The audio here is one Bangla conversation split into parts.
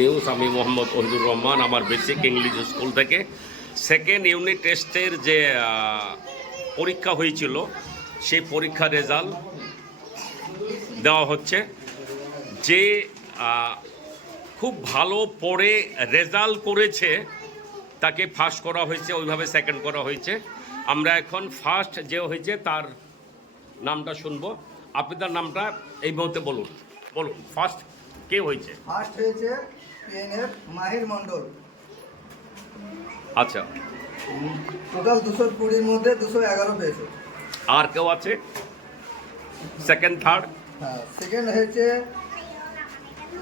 নিউজ, আমি মোহাম্মদ অহিদুর রহমান, আমার বেসিক ইংলিশ স্কুল থেকে। সেকেন্ড ইউনিট টেস্টের যে পরীক্ষা হয়েছিল সেই পরীক্ষার রেজাল্ট দেওয়া হচ্ছে। যে খুব ভালো পড়ে রেজাল্ট করেছে তাকে ফার্স্ট করা হয়েছে, ওইভাবে সেকেন্ড করা হয়েছে। আমরা এখন ফার্স্ট যে হয়েছে তার নামটা শুনবো। আপনার নামটা এই মুহূর্তে বলুন। ফার্স্ট কে হয়েছে? ফার্স্ট হয়েছে পিএনএফ মাহির মণ্ডল। আচ্ছা, টোটাল 220-র মধ্যে 211 পেয়েছে। আর কেউ আছে সেকেন্ড থার্ড? হ্যাঁ, সেকেন্ড হয়েছে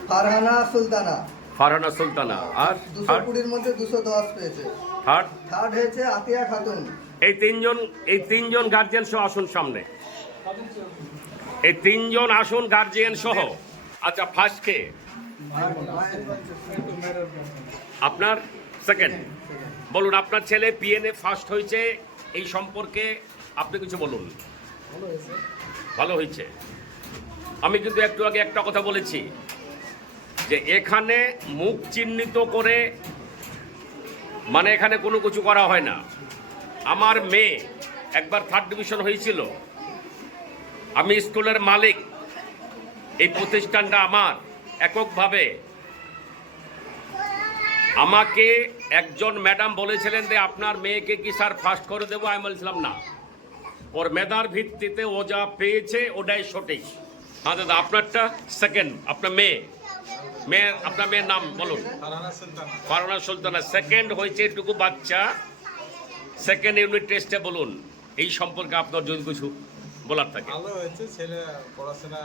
ফারহানা সুলতানা। আর 220-র মধ্যে 210 পেয়েছে। থার্ড হয়েছে আতিয়া খাতুন। এই তিনজন গার্জিয়ান সহ আসুন সামনে। এই তিনজন আসুন গার্জিয়ান সহ। আচ্ছা, ফার্স্ট কে? আপনার সেকেন্ড। বলুন, আপনার ছেলে পিএনএ ফার্স্ট হয়েছে, এই সম্পর্কে আপনি কিছু বলুন। ভালো হয়েছে। আমি কিন্তু একটু আগে একটা কথা বলেছি যে এখানে মুখ চিহ্নিত করে মানে এখানে কোনো কিছু করা হয় না। আমার মেয়ে একবার থার্ড ডিভিশন হয়েছিল, আমি স্কুলের মালিক, এই প্রতিষ্ঠানটা আমার এককভাবে। আমাকে একজন ম্যাডাম বলেছিলেন যে আপনার মেয়েকে কি স্যার ফার্স্ট করে দেবো? আমি বলছিলাম না, ওর মেধার ভিত্তিতে ও যা পেয়েছে ওটাই সঠিক। হ্যাঁ দাদা, আপনারটা সেকেন্ড। আপনার আপনার মেয়ের নাম বলুন। ফারহানা সুলতানা সেকেন্ড হয়েছে। এটুকু বাচ্চা সেকেন্ড ইউনিট টেস্টে বলুন এই সম্পর্কে আপনার যদি কিছু বলার থাকে। ভালো হয়েছে, ছেলে পড়াশোনা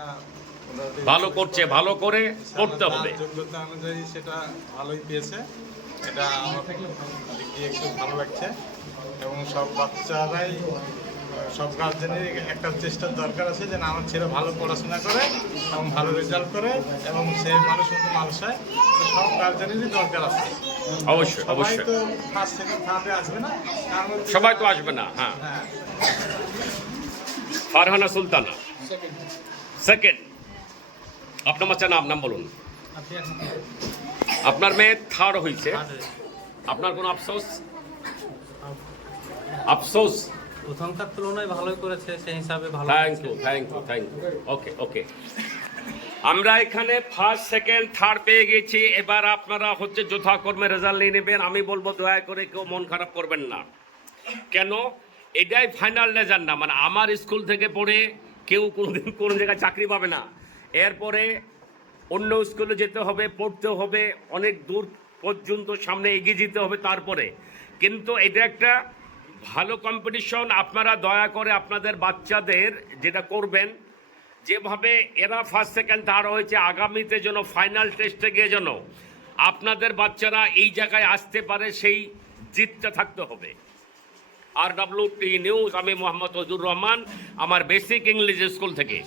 ভালো করছে, ভালো করে পড়তে হবে। যোগ্যতা অনুযায়ী সেটা ভালোই পেয়েছে, এটা আমার দিক দিয়ে একটু ভালো লাগছে। এবং সব বাচ্চারাই, সব গার্জেনের একটা চেষ্টার দরকার আছে যে না, আমার ছেলে ভালো পড়াশোনা করে এবং ভালো রেজাল্ট করে এবং সে মানুষ মতো মানুষ হয়। সব গার্জেনেরই দরকার আছে। অবশ্যই অবশ্যই। তো ফার্স্ট সেকেন্ড থার্ডে আসবে না, সবাই তো আসবে না। হ্যাঁ, ফারহানা সুলতানা সেকেন্ড। আপনার বাচ্চার নাম বলুন। আপনার মেয়ে থার্ড হয়েছে, আপনার কোনো আফসোস? প্রথমটার তুলনায় ভালোই করেছে, সেই হিসাবে ভালো। Thank you. ওকে। আমরা এখানে ফার্স্ট সেকেন্ড থার্ড পেয়ে গেছি। এবার আপনারা যথাকর্মে রেজাল্ট নিয়ে নেবেন। আমি বলবো দয়া করে কেউ মন খারাপ করবেন না। কেন? এটাই ফাইনাল রেজাল্ট না। মানে আমার স্কুল থেকে পড়ে কেউ কোনোদিন কোনো জায়গায় চাকরি পাবে না। এরপরে অন্য স্কুলে যেতে হবে, পড়তে হবে, অনেক দূর পর্যন্ত সামনে এগিয়ে যেতে হবে তারপরে। কিন্তু এটা একটা ভালো কম্পিটিশন। আপনারা দয়া করে আপনাদের বাচ্চাদের যেটা করবেন, যেভাবে এরা ফার্স্ট সেকেন্ড থার্ড হয়েছে, আগামীতে যেন ফাইনাল টেস্টে গিয়ে যেন আপনাদের বাচ্চারা এই জায়গায় আসতে পারে, সেই জিতটা থাকতে হবে। RWT নিউজ, আমি মোহাম্মদ অহিদুর রহমান, আমার বেসিক ইংলিশ স্কুল থেকে।